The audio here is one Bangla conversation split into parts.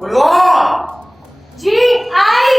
बोलो। जी आई।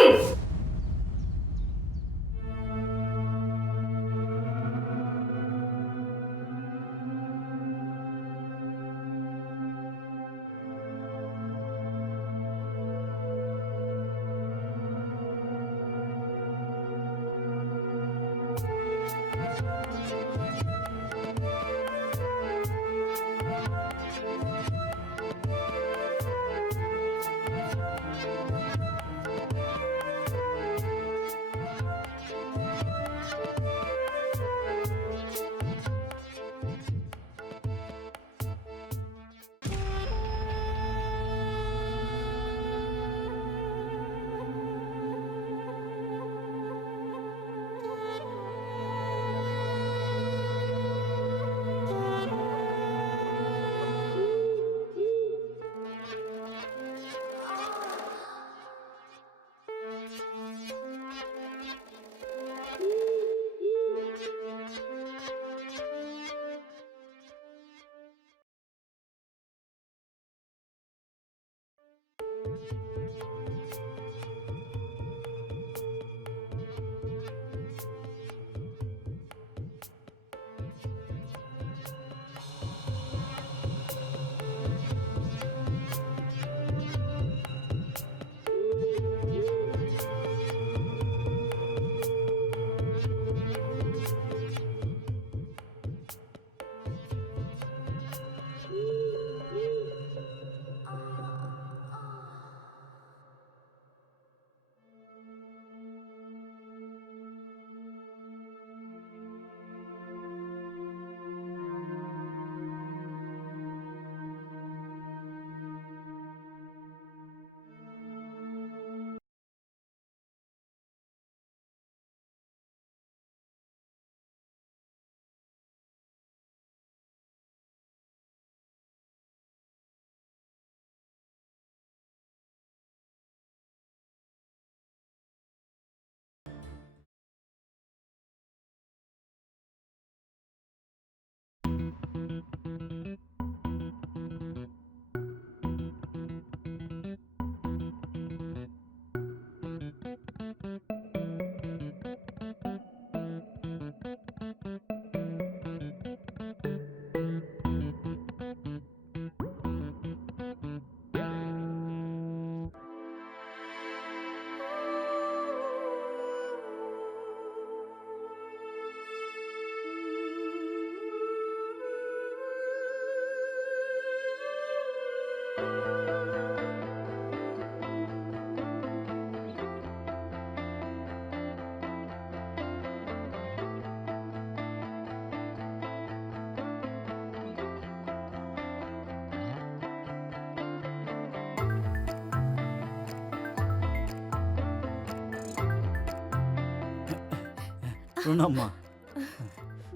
প্রণাম মা।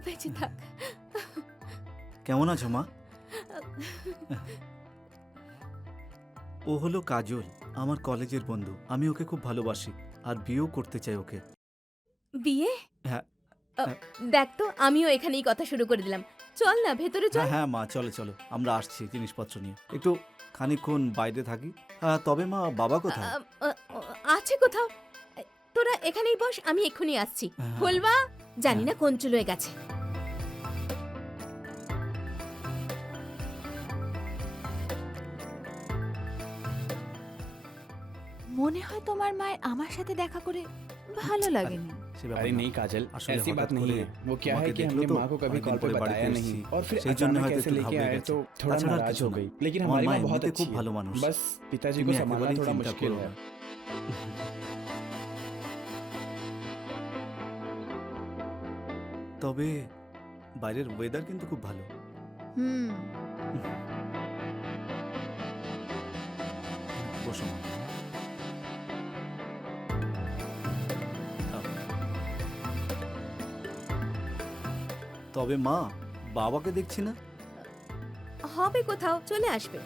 বেঁচে থাক। কেমন আছো মা? ও হলো কাজল, আমার কলেজের বন্ধু। আমি ওকে খুব ভালোবাসি আর বিয়েও করতে চাই ওকে। বিয়ে? হ্যাঁ দেখ তো, আমিও এখানেই কথা শুরু করে দিলাম। চল না ভেতরে চল। হ্যাঁ হ্যাঁ মা, চলো চলো, আমরা আসছি জিনিসপত্র নিয়ে। একটু খানিকক্ষণ বাইরে থাকি। তবে মা, বাবা কোথায়? আছে কোথাও। তোরা এখানেই বস, আমি এক্ষুনি আসছি। হ্যাঁ। ফুলবা, জানি না কোন চলে গেছে। মনে হয় তোমার মায়ের আমার সাথে দেখা করে ভালো লাগেনি। সে ব্যাপার अरे না। नहीं काजल, আসলে ऐसी হঠাৎ बात नहीं করে है। वो क्या है তোমাকে कि দেখলো हमने তো, माँ को कभी অনেকদিন कॉल पे পরে বাড়িতে बताया नहीं এসেছি। और फिर সেই জন্য अचानक হয়তো ऐसे একটু लेके ঘাবড়ে आए গেছে। तो थोड़ा তাছাড়া আর नाराज কিছু हो না। गई। लेकिन আমার हमारी মা माँ बहुत এমনিতে अच्छी খুব है। ভালো মানুষ। बस पिताजी তুমি को संभालना একেবারেই थोड़ा চিন্তা मुश्किल করো है। না। তবে বাইরের ওয়েদার কিন্তু খুব ভালো। হুম। বসো মা। তবে মা, বাবাকে দেখছি না। হবে কোথাও, চলে আসবে।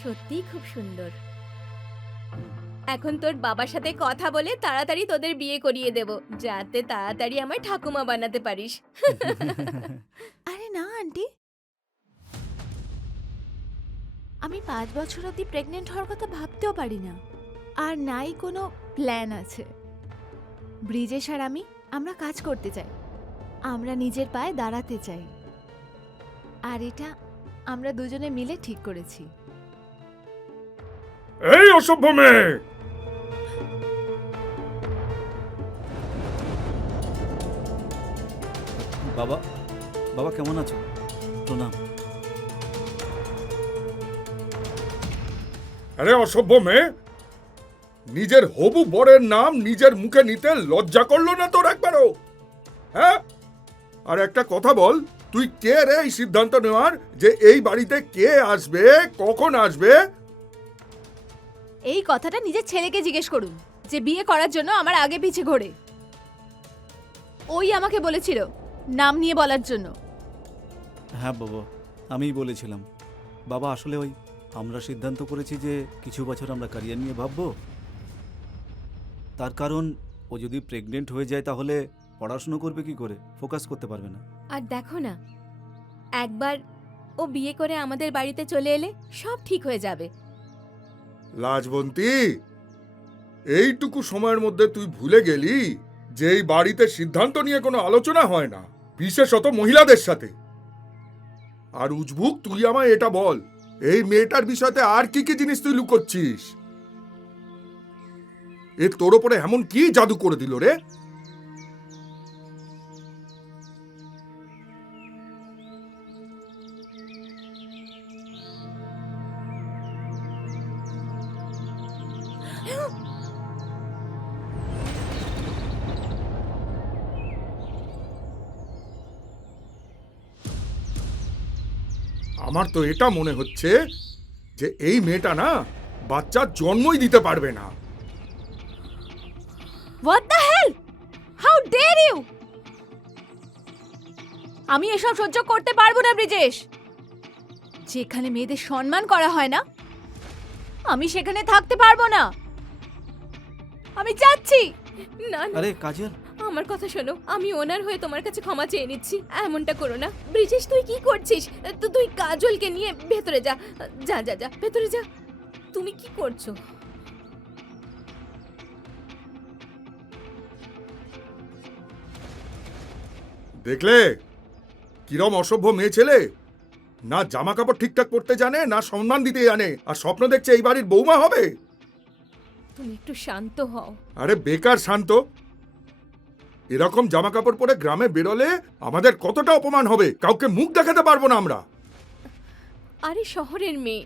সত্যিই খুব সুন্দর। এখন তোর বাবার সাথে কথা বলে তাড়াতাড়ি তোদের বিয়ে করিয়ে দেব, যাতে তাড়াতাড়ি আমায় ঠাকুমা বানাতে পারিস। আরে না আন্টি, আমি 5 বছর অবধি প্রেগনেন্ট হওয়ার কথা ভাবতেও পারি না। আর নাই কোনো প্ল্যান আছে। ব্রিজেশ আর আমরা কাজ করতে চাই, আমরা নিজের পায়ে দাঁড়াতে চাই। আর এটা আমরা দুজনে মিলে ঠিক করেছি। এই অসভ্য মেয়ে! বাবা, বাবা কেমন আছো? প্রণাম। আরে অসভ্য মেয়ে, নিজের হবু বরের নাম নিজের মুখে নিতে লজ্জা করলো না তোর একবারও? হ্যাঁ? আর একটা কথা বল, তুই কে রে এই সিদ্ধান্ত নেওয়ার যে এই বাড়িতে কে আসবে, কখন আসবে? এই কথাটা নিজের ছেলেকে জিজ্ঞেস করুন, যে বিয়ে করার জন্য আমার আগে পিছে ঘোরে। ওই আমাকে বলেছিল নাম নিয়ে বলার জন্য। হ্যাঁ বাবা, আমিই বলেছিলাম। বাবা আসলে আমরা সিদ্ধান্ত করেছি যে কিছু বছর আমরা ক্যারিয়ার নিয়ে ভাববো। তার কারণ ও যদি প্রেগনেন্ট হয়ে যায় তাহলে পড়াশুনো করবে কি করে, ফোকাস করতে পারবে না। আর দেখো না, একবার ও বিয়ে করে আমাদের বাড়িতে চলে এলে সব ঠিক হয়ে যাবে। লাজবন্তী, এইটুকু সময়ের মধ্যে তুই ভুলে গেলি যে এই বাড়িতে সিদ্ধান্ত নিয়ে কোনো আলোচনা হয় না, বিশেষত মহিলাদের সাথে। আর উজবুক, তুই আমায় এটা বল, এই মেয়েটার বিষয়তে আর কি কি জিনিস তুই লুকোচ্ছিস? এ তোর ওপরে এমন কি জাদু করে দিল রে? আমার তো এটা মনে হচ্ছে যে এই মেয়েটা না বাচ্চার জন্মই দিতে পারবে না। What the hell? How dare you? আমি এসব সহ্য করতে পারবো না ব্রিজেশ। যেখানে মেয়েদের সম্মান করা হয় না, আমি সেখানে থাকতে পারবো না। আমি যাচ্ছি। না না, আরে কাজল, আমার কথা শোনো, আমি ওনার হয়ে তোমার কাছে ক্ষমা চেয়ে নিচ্ছি। এমনটা করো না। ব্রিজেশ, তুই কি করছিস? তুই কাজলকে নিয়ে ভেতরে যা। যা যা যা, ভেতরে যা। তুমি কি করছো? দেখলে কিরম অসভ্য মেয়ে ছেলে, না জামা কাপড় ঠিকঠাক পরতে জানে, না সম্মান দিতে জানে, আর স্বপ্ন দেখছে এই বাড়ির বৌমা হবে। তুমি একটু শান্ত হও। আরে বেকার শান্ত, এরকম জামা কাপড় পরে গ্রামে বেরোলে আমাদের কতটা অপমান হবে, কাউকে মুখ দেখাতে পারবো না আমরা। আরে শহরের মেয়ে,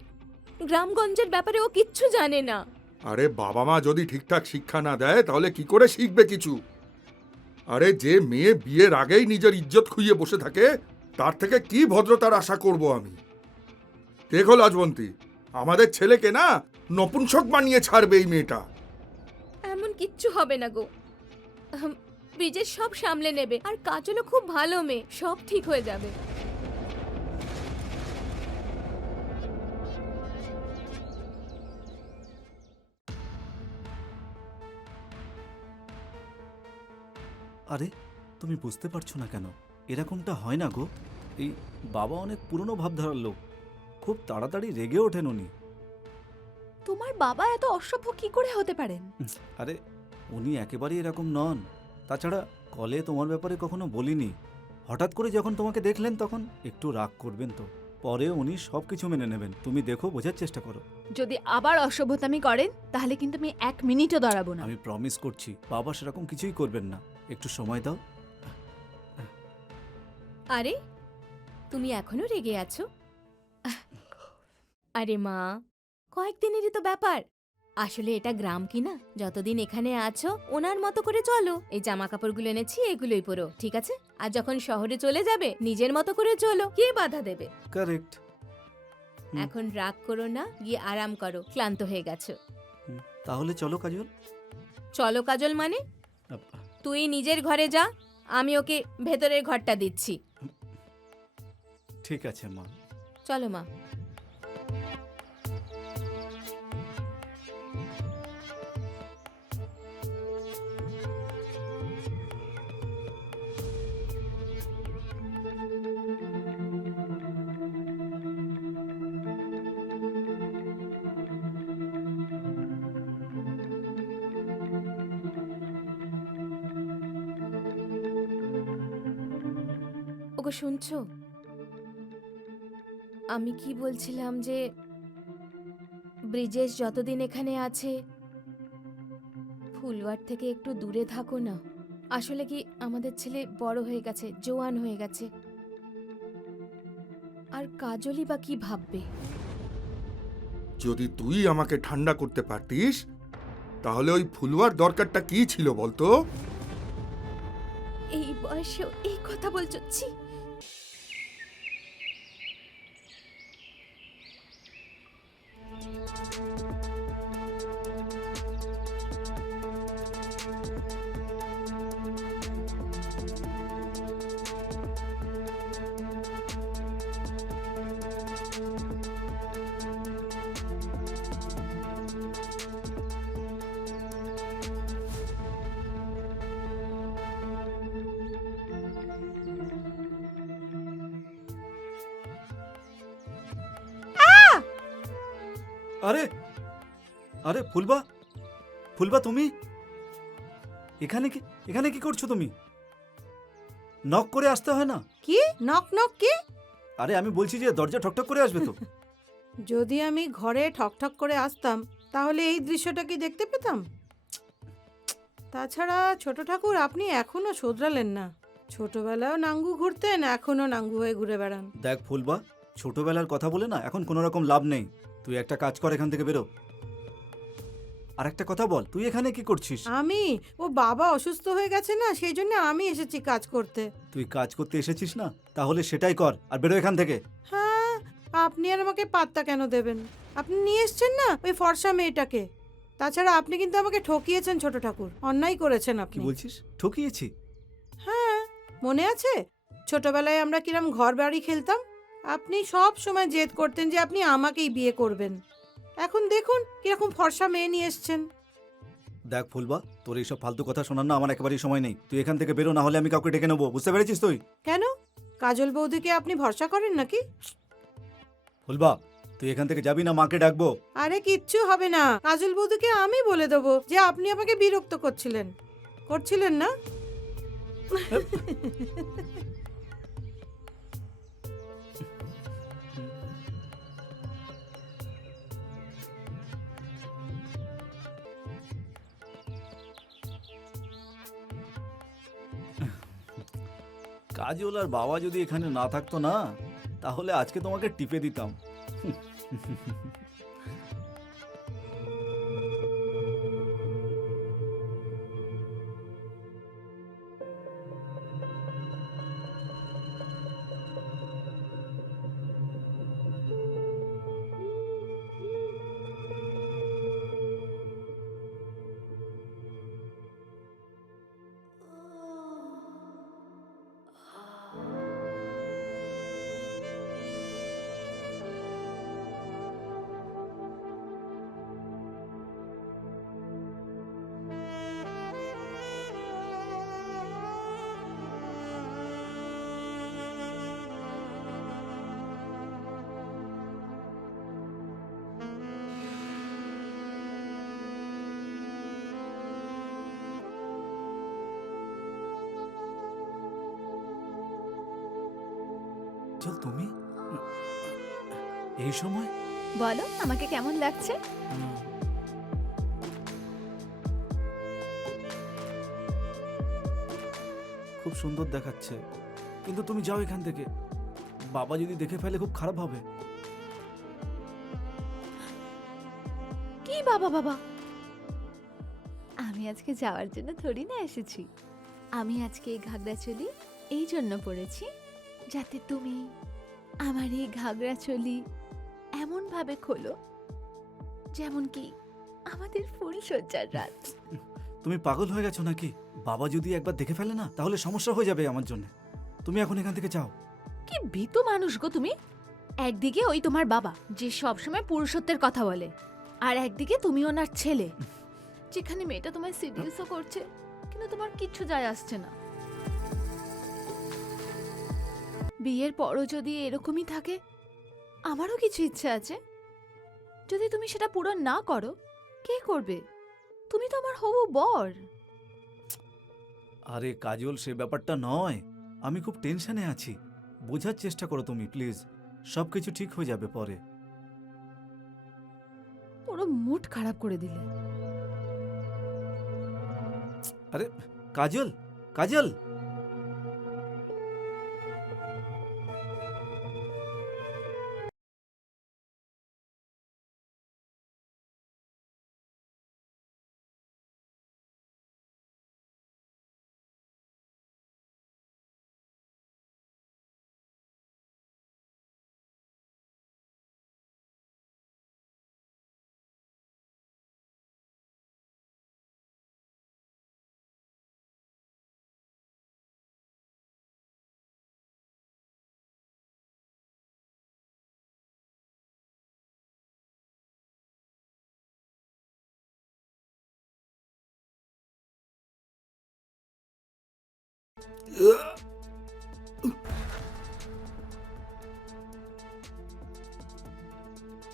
গ্রামগঞ্জের ব্যাপারে ও কিচ্ছু জানে না। আরে বাবা মা যদি ঠিকঠাক শিক্ষা না দেয় তাহলে কি করে শিখবে কিছু? আরে যে মেয়ে বিয়ের আগেই নিজের ইজ্জত খুইয়ে বসে থাকে, তার থেকে কি ভদ্রতার আশা করব আমি? দেখো লাজবন্তী, আমাদের ছেলেকে না নপুংসক বানিয়ে ছাড়বে এই মেয়েটা। এমন কিচ্ছু হবে না গো। ব্রিজেশ সব সামলে নেবে। আর কাজলও খুব ভালো মেয়ে, সব ঠিক হয়ে যাবে। আরে তুমি বুঝতে পারছো না কেন? এরকমটা হয় না গো। এই বাবা অনেক পুরনো ভাবধারার লোক, খুব তাড়াতাড়ি রেগে ওঠেন উনি। তোমার বাবা এত অসভ্য কি করে হতে পারেন? আরে উনি একেবারেই এরকম নন। তাছাড়া কলে তোমার ব্যাপারে কখনো বলিনি। হঠাৎ করে যখন তোমাকে দেখলেন তখন একটু রাগ করবেন তো, পরে উনি সব কিছু মেনে নেবেন। তুমি দেখো, বোঝার চেষ্টা করো। যদি আবার অসভ্যতামি করেন তাহলে কিন্তু আমি 1 মিনিটও দাঁড়াবো না। আমি প্রমিস করছি বাবা সেরকম কিছুই করবেন না। একটু সময় দাও। আরে তুমি এখনো রেগে আছো? আরে মা, কয়েকদিনেরই তো ব্যাপার। আসলে এটা গ্রাম কি না, যতদিন এখানে আছো ওনার মতো করে চলো। এই জামা কাপড়গুলো এনেছি, এগুলোই পরো, ঠিক আছে? আর যখন শহরে চলে যাবে নিজের মতো করে চলো, কে বাধা দেবে? কারেক্ট। এখন রাগ করো না, গিয়ে আরাম করো, ক্লান্ত হয়ে গেছো। তাহলে চলো কাজল। চলো কাজল মানে? তুই নিজের ঘরে যা, আমি ওকে ভেতরের ঘরটা দিচ্ছি। ঠিক আছে মা। চলো মা। ওগো শুনছো? আমি কি বলছিলাম যে ব্রিজেশ যতদিন এখানে আছে ফুলওয়ার থেকে একটু দূরে থাকো না। আসলে কি আমাদের ছেলে বড় হয়ে গেছে, জোয়ান হয়ে গেছে। আর কাজলই বা কি ভাববে? যদি তুই আমাকে ঠান্ডা করতে পারতিস তাহলে ওই ফুলওয়ার দরকারটা কি ছিল বলতো? এই বয়সেও এই কথা বলছো? ছি! আরে আরে ফুলবা, ফুলবা তুমি এখানে কি করছো তুমি? নক করে আসতে হয় না? কি নক নক কি? আরে আমি বলছি যে দরজা ঠকঠক করে আসবে তো। যদি আমি ঘরে ঠকঠক করে আসতাম তাহলে এই দৃশ্যটা কি দেখতে পেতাম? তাছাড়া ছোট ঠাকুর আপনি এখনো শোধরালেন না। ছোটবেলাও নাঙ্গু ঘুরতেন, এখনো নাঙ্গু হয়ে ঘুরে বেড়ান। দেখ ফুলবা, ছোটবেলার কথা বলে না এখন কোনো রকম লাভ নেই। তুই একটা কাজ কর, এখান থেকে বেরো। আর একটা কথা বল, তুই এখানে কি করছিস? আমি ও বাবা অসুস্থ হয়ে গেছে না, সেই জন্য আমি এসেছি কাজ করতে। তুই কাজ করতে এসেছিস না, তাহলে সেটাই কর আর বেরো এখান থেকে। হ্যাঁ, আপনি আর আমাকে পাত্তা কেন দেবেন? আপনি নিয়ে এসছেন না ওই ফর্সা মেয়েটাকে। তাছাড়া আপনি কিন্তু আমাকে ঠকিয়েছেন ছোট ঠাকুর, অন্যায় করেছেন কি আপনি। বলছিস? ঠকিয়েছি? হ্যাঁ, মনে আছে ছোটবেলায় আমরা কিরম ঘর বাড়ি খেলতাম? আপনি সব সময় জেদ করতেন যে আপনি আমাকেই বিয়ে করবেন। এখন দেখুন কিরকম ফর্সা মেয়ে নিয়ে এসছেন। দেখ ফুলবা, তোর এইসব ফালতু কথা শোনার না আমার একেবারেই সময় নেই। তুই এখান থেকে বেরো, না হলে আমি কাউকে ডেকে নেবো। বুঝতে পেরেছিস তুই? কেন, কাজল বৌদিকে আপনি ভরসা করেন নাকি? ফুলবা, তুই এখান থেকে যাবি না মাকে ডাকবো? আরে কিচ্ছু হবে না, কাজল বৌদিকে আমি বলে দেবো যে আপনি আমাকে বিরক্ত করছিলেন না? কাজল আর বাবা যদি এখানে না থাকতো না, তাহলে আজকে তোমাকে টিপে দিতাম। চল তুমি এই সময়? বলো আমাকে কেমন লাগছে? খুব সুন্দর দেখাচ্ছে, কিন্তু তুমি যাও এখান থেকে। বাবা যদি দেখে ফেলে খুব খারাপ হবে। কি বাবা বাবা? আমি আজকে যাওয়ার জন্য থোড়ি না এসেছি। আমি আজকে এই ঘাগরা চলি এই জন্য পরেছি যাতে তুমি আমার এই ঘাগরা চলি এমন ভাবে খোলো যেমন কি আমাদের ফুলসজ্জার রাত। তুমি পাগল হয়ে গেছো নাকি? বাবা যদি একবার দেখে ফেলে না, তাহলে সমস্যা হয়ে যাবে আমার জন্য। তুমি এখন এখান থেকে যাও। কি ভীতু মানুষ গো তুমি! একদিকে ওই তোমার বাবা যে সবসময় পুরুষত্বের কথা বলে, আর একদিকে তুমি ওনার ছেলে, যেখানে মেয়েটা তোমায় সিরিয়াসও করছে কিন্তু তোমার কিচ্ছু যায় আসছে না। বিয়ের পরও যদি এরকমই থাকে, আমারও কিছু ইচ্ছে আছে। যদি তুমি সেটা পূরণ না করো, কে করবে? তুমি তো আমার হবু বর। আরে কাজল, সে ব্যাপারটা নয়। আমি খুব টেনশনে আছি। বোঝার চেষ্টা করো তুমি প্লিজ, সব কিছু ঠিক হয়ে যাবে পরে। পুরো মুড খারাপ করে দিলে। আরে কাজল, কাজল!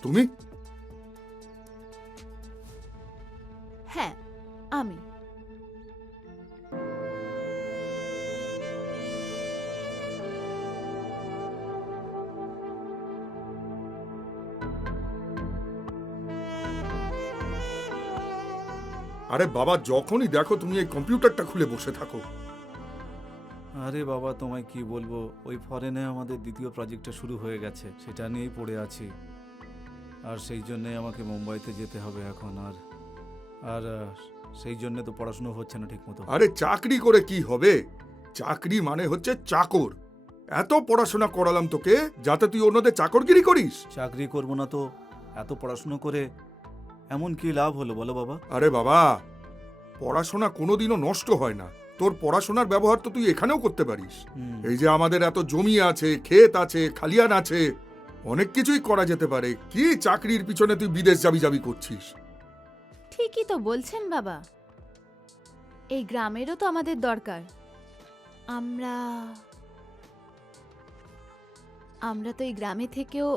তুমি? হ্যাঁ, আমি। আরে বাবা, যখনই দেখো তুমি এই কম্পিউটারটা খুলে বসে থাকো। আরে বাবা, তোমায় কি বলবো, ওই ফরেনে আমাদের দ্বিতীয় প্রজেক্টটা শুরু হয়ে গেছে, সেটা নিয়েই পড়ে আছি। আর সেই জন্যে আমাকে মুম্বাইতে যেতে হবে এখন। আর আর সেই জন্যে তো পড়াশুনো হচ্ছে না ঠিক মতো। আরে চাকরি করে কি হবে? চাকরি মানে হচ্ছে চাকর। এত পড়াশোনা করালাম তোকে যাতে তুই অন্যদের চাকরগিরি করিস? চাকরি করবো না তো এত পড়াশুনো করে এমন কি লাভ হলো বলো বাবা? আরে বাবা, পড়াশোনা কোনোদিনও নষ্ট হয় না। তোর পড়াশোনার ব্যবহার তো তুই এখানেও করতে পারিস। হুম, এই যে আমাদের এত জমি আছে, ক্ষেত আছে, খালিয়ান আছে, অনেক কিছুই করা যেতে পারে। কি চাকরির পিছনে তুই বিদেশ যাবি যাবি করছিস? ঠিকই তো বলছেন বাবা, এই গ্রামেরও তো আমাদের দরকার। আমরা আমরা তো এই গ্রামে থেকেও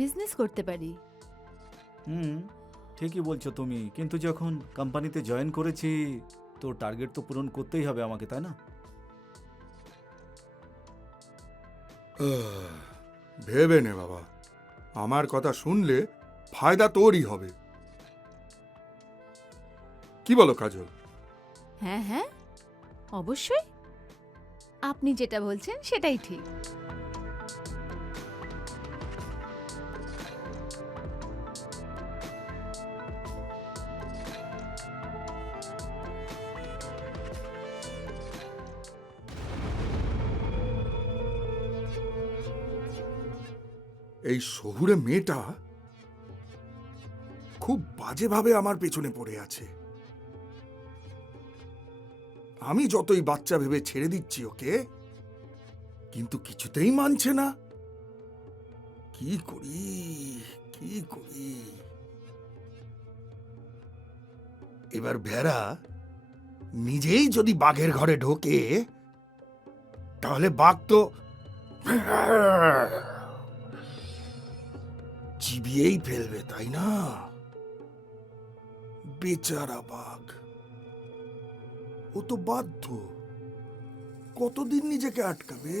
বিজনেস করতে পারি। হুম, ঠিকই বলছো তুমি, কিন্তু যখন কোম্পানিতে জয়েন করেছি তো টার্গেট তো পূরণ করতেই হবে আমাকে, তাই না? ভেবে নে বাবা, আমার কথা শুনলে ফায়দা তোরই হবে। কি বলো কাজল? হ্যাঁ হ্যাঁ, অবশ্যই। আপনি যেটা বলছেন সেটাই ঠিক। এই শহুরে মেয়েটা খুব বাজেভাবে আমার পেছনে পড়ে আছে। আমি যতই বাচ্চা ভেবে ছেড়ে দিচ্ছি ওকে, কিন্তু কিছুতেই মানছে না। কি করি কি করি? এবার ভেড়া নিজেই যদি বাঘের ঘরে ঢোকে তাহলে বাঘ তো চিবিয়েই ফেলবে, তাই না? বেচারা বাঘ, ও তো বাধ্য। কতদিন নিজেকে আটকাবে?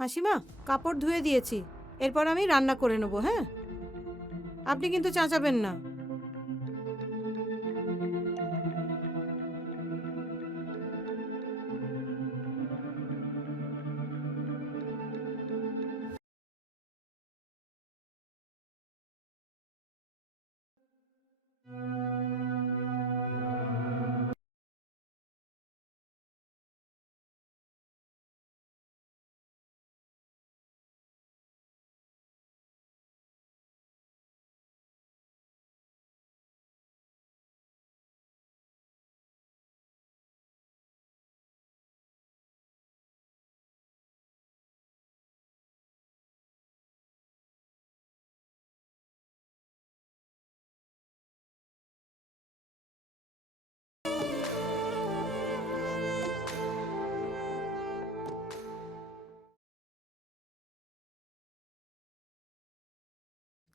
মাসিমা, কাপড় ধুয়ে দিয়েছি, এরপর আমি রান্না করে নেবো। হ্যাঁ, আপনি কিন্তু চাচাবেন না।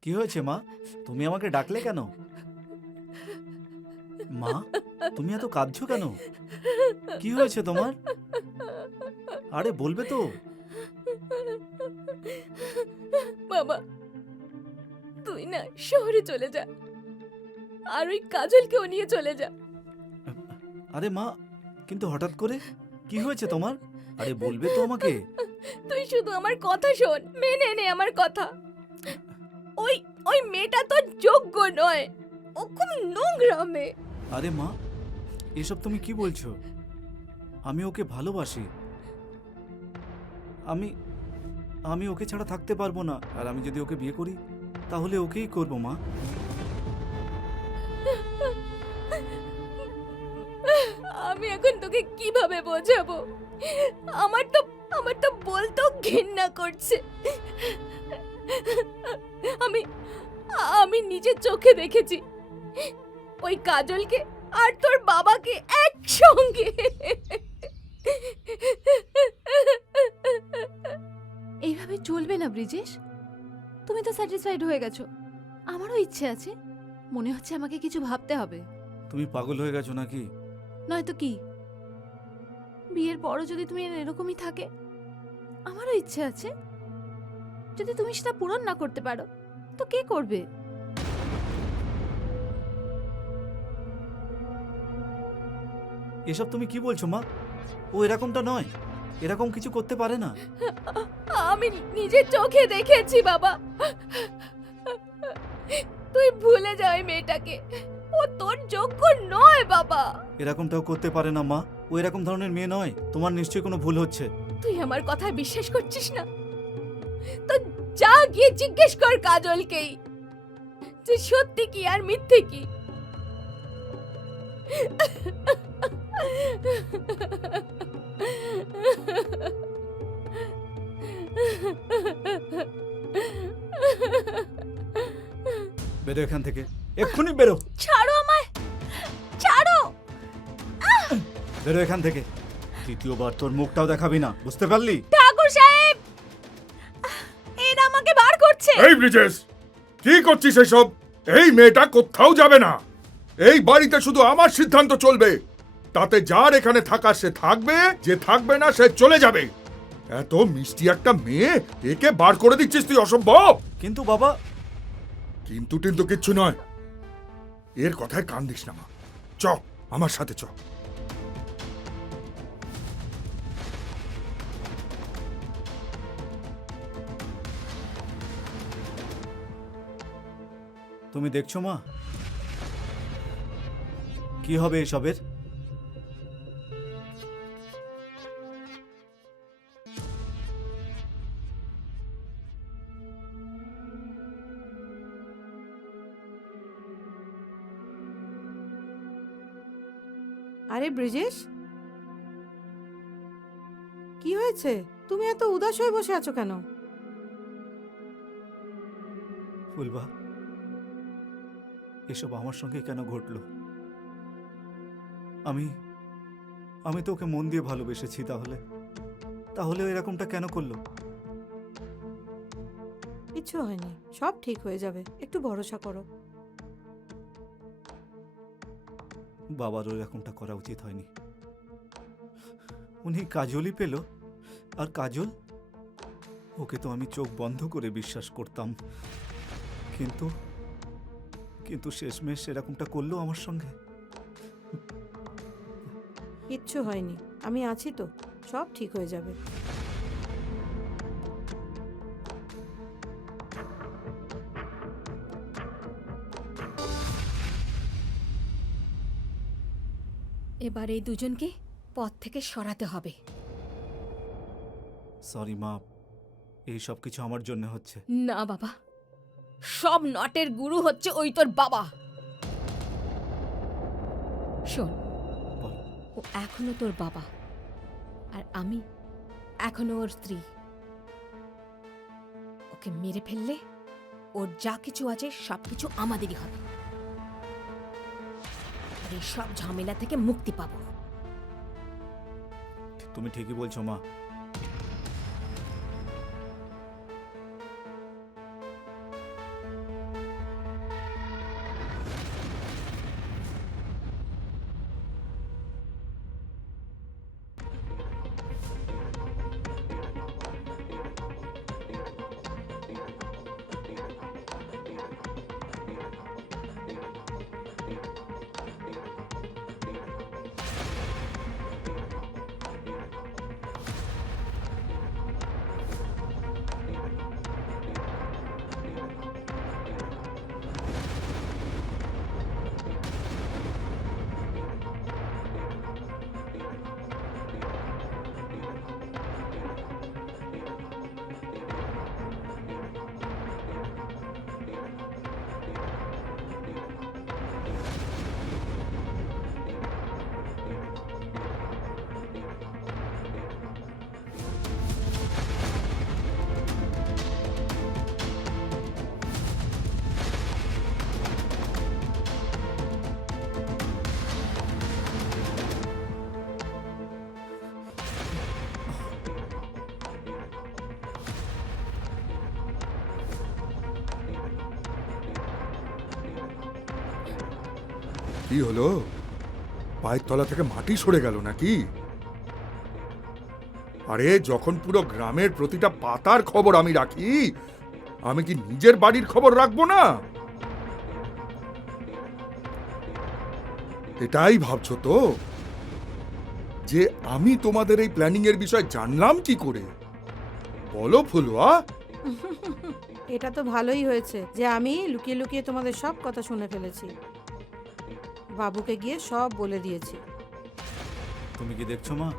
কি হয়েছে মা? তুমি আমাকে ডাকলে কেন? মা, তুমি এত কাঁদছো কেন? কি হয়েছে তোমার? আরে বলবে তো। বাবা, তুই না শহরে চলে যা, আর ওই কাজলকেও নিয়ে চলে যা। আরে মা, কিন্তু হঠাৎ করে কি হয়েছে তোমার? আরে বলবে তো আমাকে। তুই শুধু আমার কথা শোন, মেনে নে আমার কথা। ওই ওই মেয়েটা তো যোগ্য নয়, ও খুব নোংরা মেয়ে। আরে মা, এসব তুমি কি বলছো? আমি ওকে ভালোবাসি। আমি আমি ওকে ছাড়া থাকতে পারবো না। আর আমি যদি ওকে বিয়ে করি তাহলে ওকেই করবো মা। আমি এখন তোকে কিভাবে বোঝাবো? আমার তো বলতেও ঘৃণা করছে। আমি আমি নিজের চোখে দেখেছি ওই কাজলকে আর তোর বাবাকে একসঙ্গে। এইভাবে চলবে না ব্রিজেশ। তুমি তো স্যাটিসফাইড হয়ে গেছো, আমারও ইচ্ছে আছে। মনে হচ্ছে আমাকে কিছু ভাবতে হবে। তুমি পাগল হয়ে গেছো নাকি? নয়তো কি, বিয়ের পরও যদি তুমি এরকমই থাকে, আমারও ইচ্ছে আছে। যদি তুমি সেটা পূরণ না করতে পারো তো কে করবে? এসব তুমি কি বলছো মা? ও এরকমটা নয়, এরকম কিছু করতে পারে না। আমি নিজের চোখে দেখেছি বাবা। তুই ভুলে যা ওই মেয়েটাকে, ও তোর যোগ্য নয় বাবা। এরকমটাও করতে পারে না মা, ও এরকম ধরনের মেয়ে নয়। তোমার নিশ্চয়ই কোনো ভুল হচ্ছে। তুই আমার কথা বিশ্বাস করছিস না? তো যা গিয়ে জিজ্ঞেস কর কাজলকেই যে সত্যি কি আর মিথ্যে কি। বেরো এখান থেকে, এক্ষুনি বেরো, ছাড়ো আমায়, ছাড়ো। বেরো এখান থেকে। দ্বিতীয়বার তোর মুখটাও দেখাবি না, বুঝতে পারলি? ঠাকুর সাহেব, এরা আমাকে বার করছে। এই ব্রিজেশ, কি করছিস এসব? এই মেয়েটা কোথাও যাবে না। এই বাড়িতে শুধু আমার সিদ্ধান্ত চলবে। তাতে যার এখানে থাকা সে থাকবে, যে থাকবে না সে চলে যাবে। এত মিষ্টি একটা মেয়ে, একে বার করে দিচ্ছিস তুই? অসম্ভব। কিন্তু বাবা, কিন্তু টিন্তু কিচ্ছু নয়। এর কথায় কান দিস না মা। চ, আমার সাথে চ। তুমি দেখছো মা কি হবে এসবের? আরে ব্রিজেশ, কি হয়েছে? তুমি এত উদাস হয়ে বসে আছো কেন? ফুলবা, এসব আমার সঙ্গে কেন ঘটলো? আমি তো ওকে মন দিয়ে ভালোবেসেছি, তাহলে এরকমটা কেন করলো? কিচ্ছু হয়নি, সব ঠিক হয়ে যাবে, একটু ভরসা করো। বাবারও এরকমটা করা উচিত হয়নি। উনি কাজলই পেল, আর কাজল, ওকে তো আমি চোখ বন্ধ করে বিশ্বাস করতাম, কিন্তু শেষমেশ এরকমটা করলো আমার সঙ্গে। কিচ্ছু হয়নি, আমি আছি তো, সব ঠিক হয়ে যাবে। এবার এই দুজনকে পথ থেকে সরাতে হবে। সরি মা, এই সব কিছু আমার জন্য হচ্ছে। না বাবা, সব নটের গুরু হচ্ছে ওই তোর বাবা। শোন, বল। ও এখনো তোর বাবা, আর আমি এখনো ওর স্ত্রী। ওকে মেরে ফেললে ওর যা কিছু আছে সবকিছু আমাদেরই হবে, আর এই সব ঝামেলা থেকে মুক্তি পাবো। তুমি ঠিকই বলছো মা। কি হলো? পায়ের তলা থেকে মাটি সরে গেল নাকি? আরে যখন পুরো গ্রামের প্রতিটা পাতার খবর আমি রাখি, আমি কি নিজের বাড়ির খবর রাখবো না? এটাই ভাবছো তো, যে আমি তোমাদের এই প্ল্যানিং এর বিষয় জানলাম কি করে? বলো ফুলুয়া। এটা তো ভালোই হয়েছে যে আমি লুকিয়ে লুকিয়ে তোমাদের সব কথা শুনে ফেলেছি। বাবুকে গিয়ে সব বলে দিয়েছি। তুমি কি দেখছো মা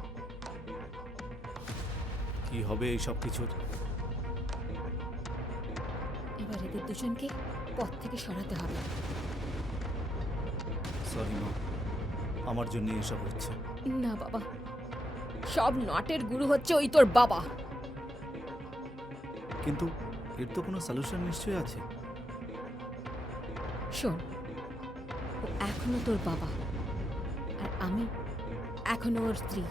কি হবে এই সব কিছুর? এবার এদের দুজনকে পথ থেকে সরাতে হবে। সরি মা, আমার জন্য এসব হচ্ছে। না বাবা, সব নটের গুরু হচ্ছে ওই তোর বাবা। কিন্তু এর তো কোনো সলিউশন নিশ্চয়ই আছে। শোন, ও এখনো তোর বাবা, আর আমি এখনো ওর স্ত্রী।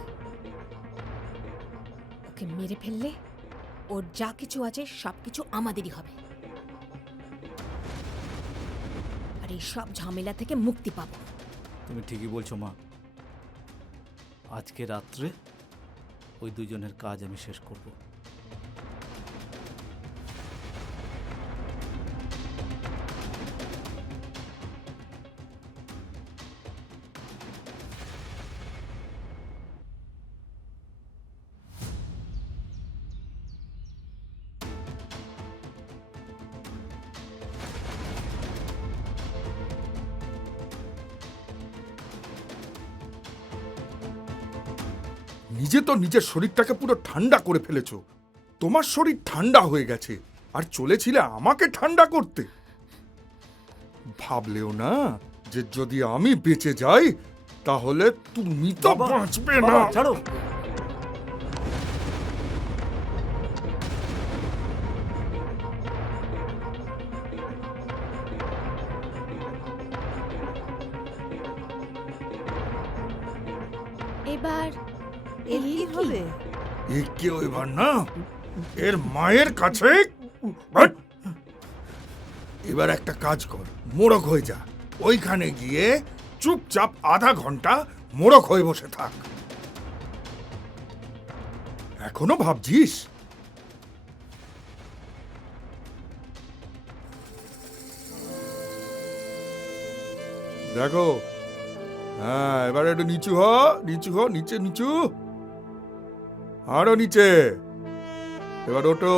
ওকে মেরে ফেললে ওর যা কিছু আছে সবকিছু আমাদেরই হবে, আর এই সব ঝামেলা থেকে মুক্তি পাবো। তুমি ঠিকই বলছো মা। আজকে রাত্রে ওই দুজনের কাজ আমি শেষ করব। নিজে তো নিজের শরীরটাকে পুরো ঠান্ডা করে ফেলেছো। তোমার শরীর ঠান্ডা হয়ে গেছে আর চলেছিলে আমাকে ঠান্ডা করতে। ভাবলেও না যে যদি আমি বেঁচে যাই তাহলে তুমি তো বাবা, বাঁচবে না। বাবা, ছাড়ো। এবার এর কি হবে? এ কেউ এবার না এর মায়ের কাছে। হাট! এবার একটা কাজ কর, মোড়ক হয়ে যা। ওইখানে গিয়ে চুপচাপ আধা ঘন্টা মোড়ক হয়ে বসে থাক। এখনো ভাবছিস? দেখো, হ্যাঁ, এবার একটু নিচু হ, নিচু হ, নিচে নিচু, আরো নিচে। এবার ওঠো।